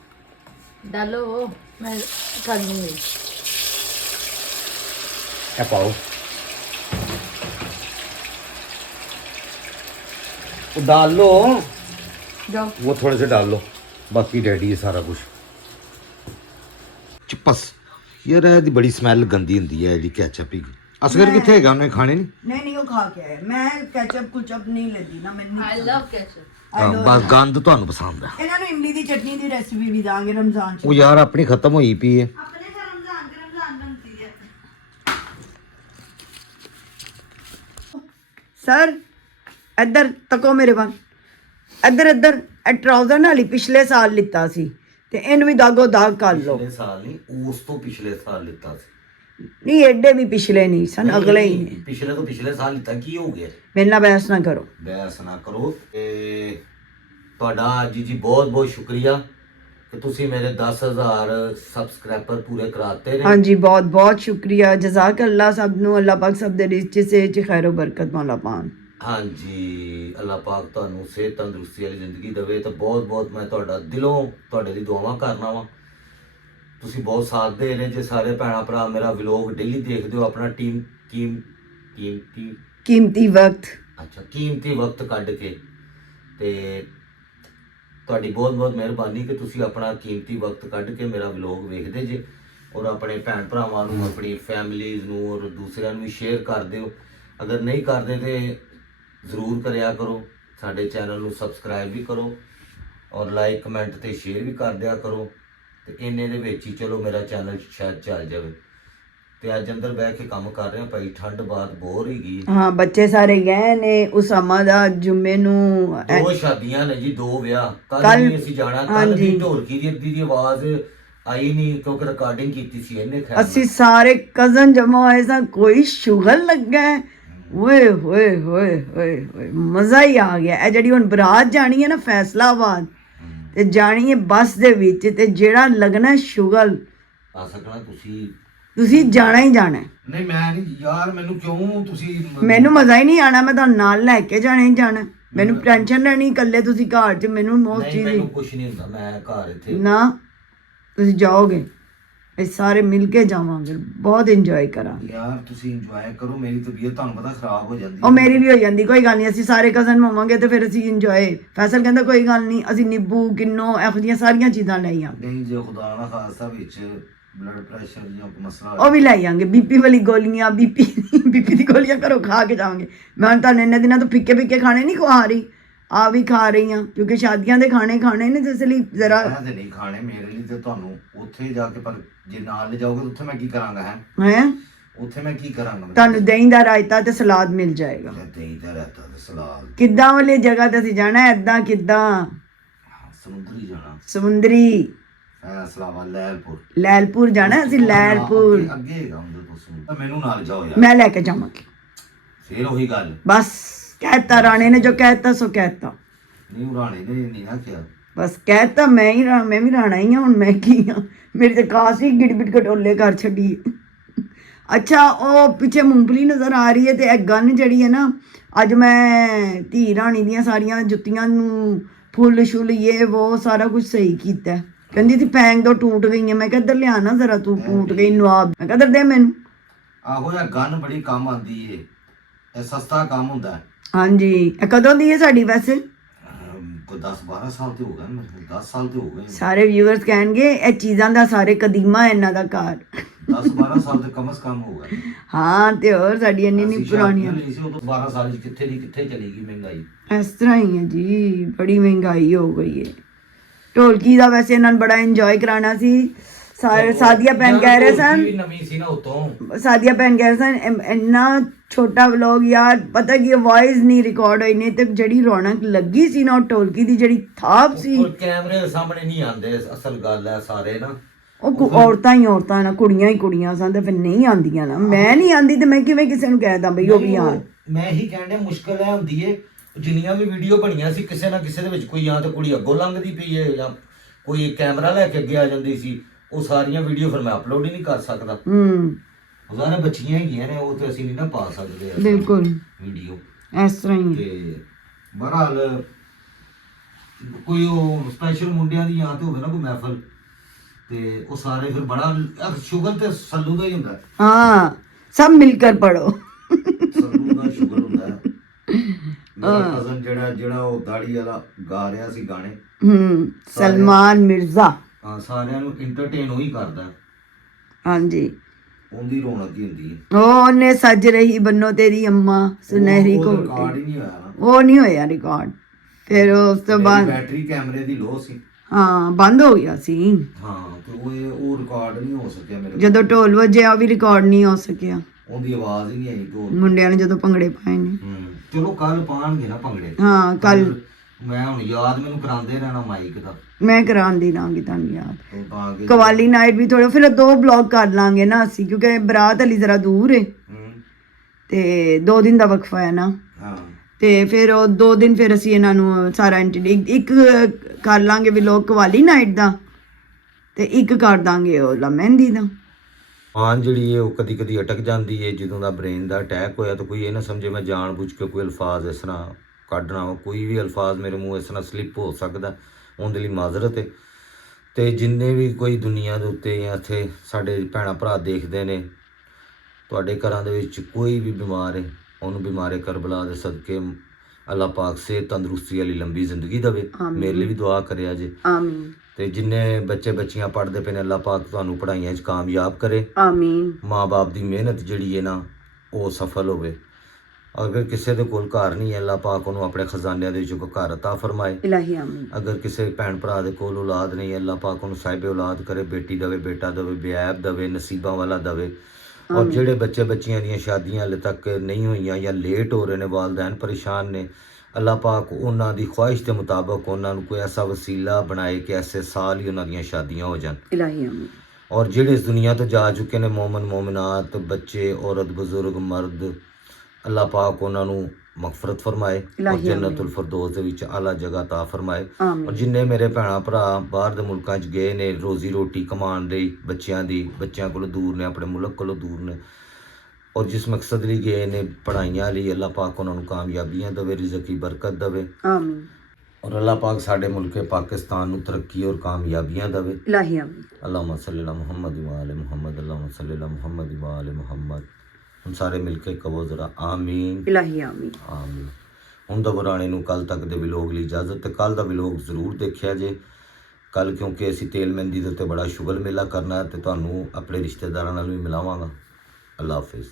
डालो मैं कर लूंगी। ए पाओ, वो डाल लो, जाओ। वो थोड़े से डाल लो, बाकी रेडी है सारा कुछ। चिप्स यार ਇਹਦੀ ਬੜੀ ਸਮੈਲ ਗੰਦੀ ਹੁੰਦੀ ਹੈ ਇਹਦੀ ਕੈਚਅਪ ਦੀ। ਅਸਗਰ ਕਿੱਥੇ ਹੈਗਾ, ਉਹਨੇ ਖਾਣੇ ਨਹੀਂ? ਨਹੀਂ ਉਹ ਖਾ ਕੇ ਆਇਆ। ਮੈਂ ਕੈਚਅਪ ਕੁਚਅਪ ਨਹੀਂ ਲੈਂਦੀ ਨਾ, ਮੈਨੂੰ आई लव केचप। ਬਸ ਗੰਦ ਤੁਹਾਨੂੰ ਪਸੰਦ ਹੈ। ਇਹਨਾਂ ਨੂੰ ਇਮਲੀ ਦੀ ਚਟਨੀ ਦੀ ਰੈਸਿਪੀ ਵੀ ਦਾਂਗੇ ਰਮਜ਼ਾਨ ਚ। ਉਹ ਯਾਰ ਆਪਣੀ ਖਤਮ ਹੋਈ ਪਈ ਹੈ। ਆਪਣੇ ਘਰ ਰਮਜ਼ਾਨ ਬਣਦੀ ਹੈ। ਸਰ ਇੱਧਰ ਤੱਕੋ ਮੇਰੇ ਵੱਲ। ਇੱਧਰ ਇਹ ਟਰਾਊਜ਼ਰ ਨਾਲ ਹੀ ਪਿਛਲੇ ਸਾਲ ਲਿੱਤਾ ਸੀ ਤੇ ਇਹਨੂੰ ਵੀ ਦਾਗੋ ਦਾਗ ਕਰ ਲਓ। ਪਿਛਲੇ ਸਾਲ ਨਹੀਂ, ਉਸ ਤੋਂ ਪਿਛਲੇ ਸਾਲ ਲਿੱਤਾ ਸੀ। ਨਹੀਂ ਐਡੇ ਵੀ ਪਿਛਲੇ ਨਹੀਂ ਸਨ, ਅਗਲੇ ਹੀ ਨੇ। ਪਿਛਲੇ ਤੋਂ ਪਿਛਲੇ ਸਾਲ ਲਿੱਤਾ, ਕੀ ਹੋ ਗਿਆ? ਮੇਰੇ ਨਾਲ ਬਹਿਸ ਨਾ ਕਰੋ। ਬਹਿਸ ਨਾ ਕਰੋ। ਤੇ ਤੁਹਾਡਾ ਜੀ ਬਹੁਤ ਬਹੁਤ ਸ਼ੁਕਰੀਆ ਕਿ ਤੁਸੀਂ ਮੇਰੇ 10,000 ਸਬਸਕ੍ਰਾਈਬਰ ਪੂਰੇ ਕਰਾਤੇ ਨੇ। ਹਾਂਜੀ, ਬਹੁਤ ਬਹੁਤ ਸ਼ੁਕਰੀਆ। ਜਜ਼ਾਕ ਅੱਲਾ ਸਭ ਨੂੰ। ਅੱਲਾ ਪਾਕ ਸਭ ਦੇ ਰਿਜ਼ਕ ਚ ਖੈਰ ਬਰਕਤ ਮੌਲਾ ਪਾਨ। ਹਾਂਜੀ, ਅੱਲਾਹ ਪਾਕ ਤੁਹਾਨੂੰ ਸਿਹਤ ਤੰਦਰੁਸਤੀ ਵਾਲੀ ਜ਼ਿੰਦਗੀ ਦੇਵੇ। ਤੇ ਬਹੁਤ ਬਹੁਤ ਮੈਂ ਤੁਹਾਡਾ ਦਿਲੋਂ ਤੁਹਾਡੇ ਲਈ ਦੁਆਵਾਂ ਕਰਨਾ ਵਾਂ। ਤੁਸੀਂ ਬਹੁਤ ਸਾਥ ਦੇ ਰਹੇ ਜੇ ਸਾਰੇ ਭੈਣਾਂ ਭਰਾ। ਮੇਰਾ ਵਲੌਗ ਡੇਲੀ ਦੇਖਦੇ ਹੋ, ਆਪਣਾ ਕੀਮਤੀ ਵਕਤ ਕੱਢ ਕੇ। ਤੇ ਤੁਹਾਡੀ ਬਹੁਤ ਬਹੁਤ ਮਿਹਰਬਾਨੀ ਕਿ ਤੁਸੀਂ ਆਪਣਾ ਕੀਮਤੀ ਵਕਤ ਕੱਢ ਕੇ ਮੇਰਾ ਵਲੌਗ ਵੇਖਦੇ ਜੇ, ਔਰ ਆਪਣੇ ਭੈਣ ਭਰਾਵਾਂ ਨੂੰ, ਆਪਣੀ ਫੈਮਲੀਜ਼ ਨੂੰ ਔਰ ਦੂਸਰਿਆਂ ਨੂੰ ਵੀ ਸ਼ੇਅਰ ਕਰ ਦਿਓ। ਅਗਰ ਨਹੀਂ ਕਰਦੇ ਤੇ ਜ਼ਰੂਰ ਕਰਿਆ ਕਰੋ। ਸਾਡੇ ਚੈਨਲ ਨੂੰ ਸਬਸਕ੍ਰਾਈਬ ਵੀ ਕਰੋ ਔਰ ਲਾਈਕ ਕਮੈਂਟ ਤੇ ਸ਼ੇਅਰ ਵੀ ਕਰ ਦਿਆ ਕਰੋ। ਤੇ ਇੰਨੇ ਦੇ ਵਿੱਚ ਹੀ ਚਲੋ ਮੇਰਾ ਚੈਨਲ ਸ਼ਾਇਦ ਚੱਲ ਜਾਵੇ। ਤੇ ਅੱਜ ਅੰਦਰ ਬਹਿ ਕੇ ਕੰਮ ਕਰ ਰਹੇ ਹਾਂ ਭਾਈ, ਠੰਡ ਬਾਤ ਬੋਰ ਹੀ ਗਈ। ਹਾਂ ਬੱਚੇ ਸਾਰੇ ਗਏ ਨੇ, ਉਸਾਮਾ ਦਾ ਜੁਮੇ ਨੂੰ 2 ਸ਼ਾਦੀਆਂ ਨੇ ਜੀ, 2 ਵਿਆਹ। ਕੱਲ ਕੱਲ੍ਹ- ਨਹੀਂ ਅਸੀਂ ਜਾਣਾ, ਕੱਲ ਹਾਂਜੀ। ਦੀ ਢੋਲਕੀ ਦੀ ਅੱਧੀ ਦੀ ਆਵਾਜ਼ ਆਈ ਨਹੀਂ ਕਿਉਂਕਿ ਰਿਕਾਰਡਿੰਗ ਕੀਤੀ ਸੀ ਇਹਨੇ। ਖੈਰ ਅਸੀਂ ਸਾਰੇ ਕਜ਼ਨ ਜਮਾ ਹੋਏ ਸਾਂ, ਕੋਈ ਸ਼ੁਗਲ ਲੱਗਾ ਹੈ। ਓਏ ਹੋਏ ਹੋਏ ਹੋਏ ਹੋਏ, ਮਜ਼ਾ ਹੀ ਆ ਗਿਆ। ਇਹ ਜਿਹੜੀ ਹੁਣ ਬਰਾਤ ਜਾਣੀ ਹੈ ਨਾ ਫੈਸਲਾਬਾਦ, ਤੇ ਜਾਣੀ ਹੈ ਬੱਸ ਦੇ ਵਿੱਚ, ਤੇ ਜਿਹੜਾ ਲੱਗਣਾ ਸ਼ੁਗਲ, ਆ ਸਕਣਾ ਤੁਸੀਂ। ਤੁਸੀਂ ਜਾਣਾ ਹੀ ਜਾਣਾ ਹੈ। ਨਹੀਂ ਮੈਂ ਨਹੀਂ ਯਾਰ, ਮੈਨੂੰ ਕਿਉਂ ਤੁਸੀਂ ਮੈਨੂੰ ਮਜ਼ਾ ਹੀ ਨਹੀਂ ਆਣਾ, ਮੈਂ ਤੁਹਾਨੂੰ ਨਾਲ ਲੈ ਕੇ ਜਾਣਾ ਹੀ ਜਾਣਾ। ਮੈਨੂੰ ਟੈਨਸ਼ਨ ਲੈਣੀ ਇਕੱਲੇ ਤੁਸੀਂ ਘਰ 'ਚ, ਮੈਨੂੰ ਉਸ ਨਹੀਂ, ਚੀਜ਼ ਮੈਨੂੰ ਦੀ ਕੁਝ ਨਹੀਂ ਹੁੰਦਾ, ਮੈਂ ਘਰ ਇੱਥੇ ਨਾ। ਤੁਸੀਂ ਜਾਓਗੇ, ਅਸੀਂ ਸਾਰੇ ਮਿਲ ਕੇ ਜਾਵਾਂਗੇ, ਬਹੁਤ ਇੰਜੋਏ ਕਰਾਂਗੇ। ਯਾਰ ਤੁਸੀਂ ਇੰਜੋਏ ਕਰੋ, ਮੇਰੀ ਤਬੀਅਤ ਤੁਹਾਨੂੰ ਪਤਾ ਖਰਾਬ ਹੋ ਜਾਂਦੀ ਉਹ ਮੇਰੀ ਵੀ ਹੋ ਜਾਂਦੀ, ਕੋਈ ਗੱਲ ਨਹੀਂ, ਅਸੀਂ ਸਾਰੇ ਕਜ਼ਨ ਹੋਵਾਂਗੇ ਤੇ ਫਿਰ ਅਸੀਂ ਇੰਜੋਏ। ਫੈਸਲ ਕਹਿੰਦਾ ਕੋਈ ਗੱਲ ਨਹੀਂ, ਅਸੀਂ ਨਿੰਬੂ ਕਿੰਨੋ ਇਹੋ ਜਿਹੀਆਂ ਸਾਰੀਆਂ ਚੀਜ਼ਾਂ ਲੈ ਆਵਾਂਗੇ। ਨਹੀਂ ਜੇ ਖੁਦਾ ਨਾ ਖਾਸਤਾ ਵਿੱਚ ਬਲੱਡ ਪ੍ਰੈਸ਼ਰ ਜਾਂ ਕੋਈ ਮਸਲਾ ਉਹ ਵੀ ਲੈ ਆਵਾਂਗੇ, ਬੀਪੀ ਵਾਲੀ ਗੋਲੀਆਂ, ਬੀਪੀ ਦੀ ਗੋਲੀਆਂ ਘਰੋਂ ਖਾ ਕੇ ਜਾਵਾਂਗੇ। ਮੈਂ ਹੁਣ ਤੁਹਾਨੂੰ ਇੰਨੇ ਦਿਨਾਂ ਤੋਂ ਫਿੱਕੇ ਫਿੱਕੇ ਖਾਣੇ ਨਹੀਂ ਖਵਾ ਰਹੀ, ਆ ਵੀ ਖਾ ਰਹੀ ਹਾਂ ਕਿਉਂਕਿ ਸ਼ਾਦੀਆਂ ਦੇ ਖਾਣੇ ਖਾਣੇ ਨੇ, ਇਸ ਲਈ ਜ਼ਰਾ। ਮੈਂ ਤੇ ਨਹੀਂ ਖਾਣੇ ਮੇਰੇ ਲਈ, ਤੇ ਤੁਹਾਨੂੰ ਉੱਥੇ ਜਾ ਕੇ, ਪਰ ਜੇ ਨਾਲ ਲੈ ਜਾਓਗੇ ਉੱਥੇ ਮੈਂ ਕੀ ਕਰਾਂਗਾ? ਹੈ ਉੱਥੇ ਮੈਂ ਕੀ ਕਰਾਂਗਾ? ਤੁਹਾਨੂੰ ਦਹੀਂ ਦਾ ਰਾਇਤਾ ਤੇ ਸਲਾਦ ਮਿਲ ਜਾਏਗਾ। ਦਹੀਂ ਦਾ ਰਾਇਤਾ ਤੇ ਸਲਾਦ। ਕਿੱਦਾਂ ਵਾਲੀ ਜਗ੍ਹਾ ਤੇ ਅਸੀਂ ਜਾਣਾ, ਐਦਾਂ ਕਿੱਦਾਂ? ਸਮੁੰਦਰੀ ਜਾਣਾ, ਸਮੁੰਦਰੀ ਫੈਸਲਾਬਾਦ, ਲੈਲਪੁਰ। ਲੈਲਪੁਰ ਜਾਣਾ ਅਸੀਂ, ਲੈਲਪੁਰ। ਅੱਗੇ ਹੈਗਾ ਹੁੰਦਾ ਤੁਸੀਂ, ਤਾਂ ਮੈਨੂੰ ਨਾਲ ਜਾਓ ਯਾਰ। ਮੈਂ ਲੈ ਕੇ ਜਾਵਾਂਗੀ, ਫੇਰ ਉਹੀ ਗੱਲ। ਬਸ ਕਹਿਤਾ ਰਾਣੇ ਨੇ, ਜੋ ਕਹਿਤਾ ਸੋ ਕਹਿਤਾ। ਨਹੀਂ ਰਾਣੇ ਨੇ ਨਹੀਂ ਨਾ ਕਿਹਾ, ਬਸ ਕਹਿਤਾ, ਮੈਂ ਵੀ ਰਾਣਾ ਹੀ ਹਾਂ। ਹੁਣ ਮੈਂ ਕੀ ਹਾਂ, ਮੇਰੀ ਤੇ ਕਾਸ ਹੀ ਗਿੜਬਿੜ ਘਟੋਲੇ ਕਰ ਛੱਡੀ। ਅੱਛਾ, ਉਹ ਪਿੱਛੇ ਮੂੰਗਫਲੀ ਨਜ਼ਰ ਆ ਰਹੀ ਹੈ, ਤੇ ਇਹ ਗਨ ਜਿਹੜੀ ਹੈ ਨਾ, ਅੱਜ ਮੈਂ ਧੀ ਰਾਣੀ ਦੀਆਂ ਸਾਰੀਆਂ ਜੁੱਤੀਆਂ ਨੂੰ ਫੁੱਲ ਸ਼ੁੱਲ ਇਹ ਉਹ ਸਾਰਾ ਕੁਝ ਸਹੀ ਕੀਤਾ। ਕਹਿੰਦੀ ਸੀ ਪੈਂਗ ਤੋਂ ਟੂਟ ਗਈਆਂ। ਮੈਂ ਕਿਹਾ ਇੱਧਰ ਲਿਆ ਨਾ ਜ਼ਰਾ, ਤੂੰ ਟੂਟ ਗਈ ਨਵਾਬ। ਮੈਂ ਕਿਹਾ ਇੱਧਰ ਦੇ ਮੈਨੂੰ। ਆਹੋ ਯਾਰ ਗਨ ਬੜੀ ਕੰਮ ਆਉਂਦੀ ਏ, ਇਹ ਸਸਤਾ ਕੰਮ ਹੁੰਦਾ। ਹਾਂਜੀ, ਇਹ ਕਦੋਂ ਦੀ ਹੈ ਸਾਡੀ ਵੈਸੇ? ਕੋਈ 10-12 ਸਾਲ ਤੇ ਹੋ ਗਏ, ਮੇਰੇ 10 ਸਾਲ ਤੇ ਹੋ ਗਏ। ਸਾਰੇ ਵਿਊਅਰਸ ਕਹਿਣਗੇ ਇਹ ਚੀਜ਼ਾਂ ਦਾ ਸਾਰੇ ਕਦੀਮਾ ਇਹਨਾਂ ਦਾ ਘਰ। 10-12 ਸਾਲ ਤੇ ਕਮ ਸ ਕਮ ਹੋ ਗਏ। ਹਾਂ, ਤੇ ਹੋਰ ਸਾਡੀ ਇੰਨੀ ਨਹੀਂ ਪੁਰਾਣੀਆਂ। ਲਈ ਸੀ ਉਦੋਂ 12 ਸਾਲ ਚ ਕਿੱਥੇ ਦੀ ਕਿੱਥੇ ਚਲੀ ਗਈ ਮਹਿੰਗਾਈ। ਇਸ ਤਰ੍ਹਾਂ ਹੀ ਹੈ ਜੀ, ਬੜੀ ਮਹਿੰਗਾਈ ਹੋ ਗਈ ਹੈ। ਢੋਲਕੀ ਦਾ ਵੈਸੇ ਇਹਨਾਂ ਨੂੰ ਬੜਾ ਇੰਜੋਏ ਕਰਾਉਣਾ ਸੀ। ਸਾਰੇ ਸਾਦੀਆ ਭੈਣ ਕਹਿ ਰਹੇ ਸਨ, ਨਵੀਂ ਸੀ ਨਾ ਉਤੋਂ। ਸਾਦੀਆ ਭੈਣ ਕਹਿ ਰਹੇ ਸਨ ਇੰਨਾ ਛੋਟਾ ਵਲੌਗ ਯਾਰ, ਪਤਾ ਕੀ ਵੌਇਸ ਨਹੀਂ ਰਿਕਾਰਡ ਹੋਈ, ਨਹੀਂ ਤੇ ਜਿਹੜੀ ਰੌਣਕ ਲੱਗੀ ਸੀ ਨਾ, ਉਹ ਢੋਲਕੀ ਦੀ ਜਿਹੜੀ ਥਾਪ ਸੀ। ਕੈਮਰੇ ਦੇ ਸਾਹਮਣੇ ਨਹੀਂ ਆਉਂਦੇ, ਅਸਲ ਗੱਲ ਹੈ ਸਾਰੇ ਨਾ ਉਹ ਔਰਤਾਂ ਹੀ ਔਰਤਾਂ ਨਾ, ਕੁੜੀਆਂ ਹੀ ਕੁੜੀਆਂ ਸਨ, ਤੇ ਫਿਰ ਨਹੀਂ ਆਉਂਦੀਆਂ ਨਾ। ਮੈਂ ਨਹੀਂ ਆਉਂਦੀ ਤੇ ਮੈਂ ਕਿਵੇਂ ਕਿਸੇ ਨੂੰ ਕਹਿ ਦਾਂ ਬਈ ਉਹ ਵੀ ਆਣ। ਮੈਂ ਹੀ ਕਹਿੰਦਾ ਮੁਸ਼ਕਲ ਹੈ ਹੁੰਦੀ ਏ। ਜਿੰਨੀਆਂ ਵੀ ਵੀਡੀਓ ਬਣੀਆਂ ਸੀ, ਕਿਸੇ ਨਾ ਕਿਸੇ ਦੇ ਵਿੱਚ ਕੋਈ ਜਾਂ ਤਾਂ ਕੁੜੀ ਅੱਗੋਂ ਲੰਘਦੀ ਪਈ ਏ, ਜਾਂ ਕੋਈ ਕੈਮਰਾ ਲੈ ਕੇ ਅੱਗੇ ਆ ਜਾਂਦੀ ਸੀ। ਉਹ ਸਾਰੀਆਂ ਵੀਡੀਓ ਫਿਰ ਮੈਂ ਅਪਲੋਡ ਹੀ ਨਹੀਂ ਕਰ ਸਕਦਾ। ਉਹਦਾ ਬੱਚੀਆਂ ਹੈਗੀਆਂ ਨੇ, ਉਹ ਤੇ ਅਸੀਂ ਨਹੀਂ ਨਾ ਪਾ ਸਕਦੇ ਬਿਲਕੁਲ ਵੀਡੀਓ ਇਸ ਤਰ੍ਹਾਂ ਹੀ। ਤੇ ਬਹਰਹਾਲ ਕੋਈ ਉਹ ਸਪੈਸ਼ਲ ਮੁੰਡਿਆਂ ਦੀ ਜਾਂ ਤੇ ਹੋਵੇ ਨਾ ਕੋਈ ਮਹਿਫਲ, ਤੇ ਉਹ ਸਾਰੇ ਫਿਰ ਬੜਾ ਸ਼ੁਗਰ ਤੇ ਸੱਲੂ ਦਾ ਹੀ ਹੁੰਦਾ। ਹਾਂ, ਸਭ ਮਿਲ ਕਰ ਪੜੋ। ਸੱਲੂ ਦਾ ਸ਼ੁਗਰ ਹੁੰਦਾ ਹੈ। ਮੇਰਾ ਕਜ਼ਨ ਜਿਹੜਾ ਉਹ ਦਾੜੀ ਵਾਲਾ ਗਾ ਰਿਹਾ ਸੀ ਗਾਣੇ, ਸਲਮਾਨ ਮਿਰਜ਼ਾ। ਹਾਂ, ਸਾਰਿਆਂ ਨੂੰ ਇੰਟਰਟੇਨ ਉਹੀ ਕਰਦਾ। ਹਾਂਜੀ, ਉਹਦੀ ਰੌਣਕ ਹੀ ਹੁੰਦੀ ਹੈ। ਉਹਨੇ ਸੱਜ ਰਹੀ ਬੰਨੋ ਤੇਰੀ ਅੰਮਾ ਸੁਨਹਿਰੀ ਉਹ ਕੋਲ। ਰਿਕਾਰਡ ਹੀ ਨਹੀਂ ਹੋਇਆ ਨਾ, ਉਹ ਨਹੀਂ ਹੋਇਆ ਰਿਕਾਰਡ। ਫਿਰ ਉਸ ਤੋਂ ਬਾਅਦ ਬੈਟਰੀ ਕੈਮਰੇ ਦੀ ਲੋ ਸੀ। ਹਾਂ, ਬੰਦ ਹੋ ਗਿਆ ਸੀ। ਹਾਂ, ਤੇ ਉਹ ਰਿਕਾਰਡ ਨਹੀਂ ਹੋ ਸਕਿਆ ਮੇਰੇ ਜਦੋਂ ਢੋਲ ਵੱਜਿਆ ਉਹ ਵੀ ਰਿਕਾਰਡ ਨਹੀਂ ਹੋ ਸਕਿਆ। ਉਹਦੀ ਆਵਾਜ਼ ਹੀ ਨਹੀਂ ਆਈ ਢੋਲ। ਮੁੰਡਿਆਂ ਨੇ ਜਦੋਂ ਭੰਗੜੇ ਪਾਏ ਨੇ। ਚਲੋ ਕੱਲ ਪਾਣਗੇ ਨਾ ਭੰਗੜੇ। ਹਾਂ, ਕੱਲ ਮੈਂ ਹੁਣ ਯਾਦ ਮੈਨੂੰ ਕਰਾਉਂਦੇ ਰਹਿਣਾ ਮਾਈਕ ਦਾ। ਮੈਂ ਕਰਾਉਂਦੀ ਰਹਾਂਗੀ ਤੁਹਾਨੂੰ ਯਾਦ। ਉਹ ਤਾਂ ਕਿ ਕਵਾਲੀ ਨਾਈਟ ਵੀ ਥੋੜਾ, ਫਿਰ 2 ਬਲੌਗ ਕਰ ਲਾਂਗੇ ਨਾ ਅਸੀਂ, ਕਿਉਂਕਿ ਬਰਾਤ ਹਲੀ ਜ਼ਰਾ ਦੂਰ ਏ, ਤੇ 2 ਦਿਨ ਦਾ ਵਕਫਾ ਹੈ ਨਾ। ਹਾਂ, ਤੇ ਫਿਰ ਉਹ 2 ਦਿਨ ਫਿਰ ਅਸੀਂ ਇਹਨਾਂ ਨੂੰ ਸਾਰਾ ਇੱਕ ਕਰ ਲਾਂਗੇ ਵਲੌਗ ਕਵਾਲੀ ਨਾਈਟ ਦਾ, ਤੇ ਇੱਕ ਕਰ ਦਾਂਗੇ ਉਹ ਮਹਿੰਦੀ ਦਾ। ਆਨ ਜਿਹੜੀ ਹੈ ਉਹ ਕਦੀ ਕਦੀ ਅਟਕ ਜਾਂਦੀ ਹੈ। ਜਦੋਂ ਦਾ ਬ੍ਰੇਨ ਦਾ ਅਟੈਕ ਹੋਇਆ ਤਾਂ ਕੋਈ ਇਹ ਨਾ ਸਮਝੇ ਮੈਂ ਜਾਣ ਬੁੱਝ ਕੇ ਕੋਈ ਅਲਫਾਜ਼ ਇਸ ਤਰ੍ਹਾਂ ਕੱਢਣਾ, ਕੋਈ ਵੀ ਅਲਫਾਜ਼ ਮੇਰੇ ਮੂੰਹ ਇਸ ਤਰ੍ਹਾਂ ਸਲਿੱਪ ਹੋ ਸਕਦਾ, ਉਹਦੇ ਲਈ ਮਾਜ਼ਰਤ ਹੈ। ਤੇ ਜਿੰਨੇ ਵੀ ਕੋਈ ਦੁਨੀਆ ਦੇ ਉੱਤੇ ਜਾਂ ਇੱਥੇ ਸਾਡੇ ਭੈਣਾਂ ਭਰਾ ਦੇਖਦੇ ਨੇ, ਤੁਹਾਡੇ ਘਰਾਂ ਦੇ ਵਿੱਚ ਕੋਈ ਵੀ ਬਿਮਾਰ ਹੈ, ਉਹਨੂੰ ਬਿਮਾਰੇ ਕਰਬਲਾ ਦੇ ਸਦਕੇ ਅੱਲਾਹ ਪਾਕ ਸੇ ਤੰਦਰੁਸਤੀ ਵਾਲੀ ਲੰਬੀ ਜ਼ਿੰਦਗੀ ਦੇਵੇ। ਮੇਰੇ ਲਈ ਵੀ ਦੁਆ ਕਰਿਆ ਜੇ। ਆਮੀਨ। ਤੇ ਜਿੰਨੇ ਬੱਚੇ ਬੱਚੀਆਂ ਪੜ੍ਹਦੇ ਪਏ ਨੇ, ਅੱਲਾਹ ਪਾਕ ਤੁਹਾਨੂੰ ਪੜ੍ਹਾਈਆਂ 'ਚ ਕਾਮਯਾਬ ਕਰੇ। ਆਮੀਨ। ਮਾਂ-ਬਾਪ ਦੀ ਮਿਹਨਤ ਜਿਹੜੀ ਹੈ ਨਾ, ਉਹ ਸਫਲ ਹੋਵੇ। ਅਗਰ ਕਿਸੇ ਦੇ ਕੋਲ ਘਰ ਨਹੀਂ ਹੈ, ਅੱਲਾਹ ਪਾਕ ਉਹਨੂੰ ਆਪਣੇ ਖਜ਼ਾਨਿਆਂ ਦੇ ਵਿੱਚੋਂ ਘਰ عطا ਫਰਮਾਏ। ਇਲਾਹੀ ਆਮੀਨ। ਅਗਰ ਕਿਸੇ ਭੈਣ ਭਰਾ ਦੇ ਕੋਲ ਔਲਾਦ ਨਹੀਂ ਹੈ, ਅੱਲਾਹ ਪਾਕ ਉਹਨੂੰ ਸਾਹਿਬ ਔਲਾਦ ਕਰੇ, ਬੇਟੀ ਦੇਵੇ, ਬੇਟਾ ਦੇਵੇ, ਬੇਐਬ ਦੇਵੇ, ਨਸੀਬਾਂ ਵਾਲਾ ਦੇਵੇ। ਔਰ ਜਿਹੜੇ ਬੱਚੇ ਬੱਚੀਆਂ ਦੀਆਂ ਸ਼ਾਦੀਆਂ ਹਾਲੇ ਤੱਕ ਨਹੀਂ ਹੋਈਆਂ ਜਾਂ ਲੇਟ ਹੋ ਰਹੇ ਨੇ, ਵਾਲਿदैन ਪਰੇਸ਼ਾਨ ਨੇ, ਅੱਲਾਹ ਪਾਕ ਉਹਨਾਂ ਦੀ ਖੁਆਇਸ਼ ਦੇ ਮੁਤਾਬਕ ਉਹਨਾਂ ਨੂੰ ਕੋਈ ਐਸਾ ਵਸੀਲਾ ਬਣਾਏ ਕਿ ਐਸੇ ਸਾਲ ਹੀ ਉਹਨਾਂ ਦੀਆਂ ਸ਼ਾਦੀਆਂ ਹੋ ਜਾਣ। ਇਲਾਹੀ ਆਮੀਨ। ਔਰ ਜਿਹੜੇ ਇਸ ਦੁਨੀਆ ਤੋਂ ਜਾ ਚੁੱਕੇ ਨੇ ਮੋਮਨ ਮੋਮਨਾਤ, ਬੱਚੇ, ਔਰਤ, ਬਜ਼ੁਰਗ, ਮਰਦ, ਅੱਲਾਹ ਪਾਕ ਉਹਨਾਂ ਨੂੰ ਮਗਫਰਤ ਫਰਮਾਏ ਔਰ ਜੰਨਤੁਲ ਫਿਰਦੌਸ ਦੇ ਵਿੱਚ ਆਲਾ ਜਗ੍ਹਾ ਤਾ ਫਰਮਾਏ। ਔਰ ਜਿੰਨੇ ਮੇਰੇ ਭੈਣਾਂ ਭਰਾ ਬਾਹਰ ਦੇ ਮੁਲਕਾਂ 'ਚ ਗਏ ਨੇ ਰੋਜ਼ੀ ਰੋਟੀ ਕਮਾਉਣ ਲਈ, ਬੱਚਿਆਂ ਕੋਲੋਂ ਦੂਰ ਨੇ, ਆਪਣੇ ਮੁਲਕ ਕੋਲੋਂ ਦੂਰ ਨੇ, ਔਰ ਜਿਸ ਮਕਸਦ ਲਈ ਗਏ ਨੇ ਪੜ੍ਹਾਈਆਂ ਲਈ, ਅੱਲਾਹ ਪਾਕ ਉਹਨਾਂ ਨੂੰ ਕਾਮਯਾਬੀਆਂ ਦੇਵੇ, ਰਿਜ਼ਕ ਦੀ ਬਰਕਤ ਦੇਵੇ। ਆਮੀਨ। ਔਰ ਅੱਲਾਹ ਪਾਕ ਸਾਡੇ ਮੁਲਕ ਪਾਕਿਸਤਾਨ ਨੂੰ ਤਰੱਕੀ ਔਰ ਕਾਮਯਾਬੀਆਂ ਦੇਵੇ। ਇਲਾਹੀ ਆਮੀਨ। ਅੱਲਾਹੁम्मा सल्ली अला मुहम्मद व आले मुहम्मद, अल्लाहुम्मा सल्ली अला मुहम्मद व आले मुहम्मद। हम सारे मिलके कहो ज़रा आमीन ਇਲਾਹੀ ਆਮੀਨ। ਆਮੀਨ। ਹੁਣ ਦਾ ਪੁਰਾਣੇ ਨੂੰ ਕੱਲ ਤੱਕ ਦੇ ਵਲੋਗ ਲਈ ਇਜਾਜ਼ਤ, ਤੇ ਕੱਲ ਦਾ ਵਲੋਗ ਜ਼ਰੂਰ ਦੇਖਿਆ ਜੇ ਕੱਲ, ਕਿਉਂਕਿ ਅਸੀਂ ਤੇਲ ਮਹਿੰਦੀ ਦੇ ਉੱਤੇ ਬੜਾ ਸ਼ੁਗਲ ਮੇਲਾ ਕਰਨਾ ਹੈ ਤੇ ਤੁਹਾਨੂੰ ਆਪਣੇ ਰਿਸ਼ਤੇਦਾਰਾਂ ਨਾਲ ਵੀ ਮਿਲਾਵਾਂਗਾ। ਅੱਲਾਹ ਹਾਫਿਜ਼।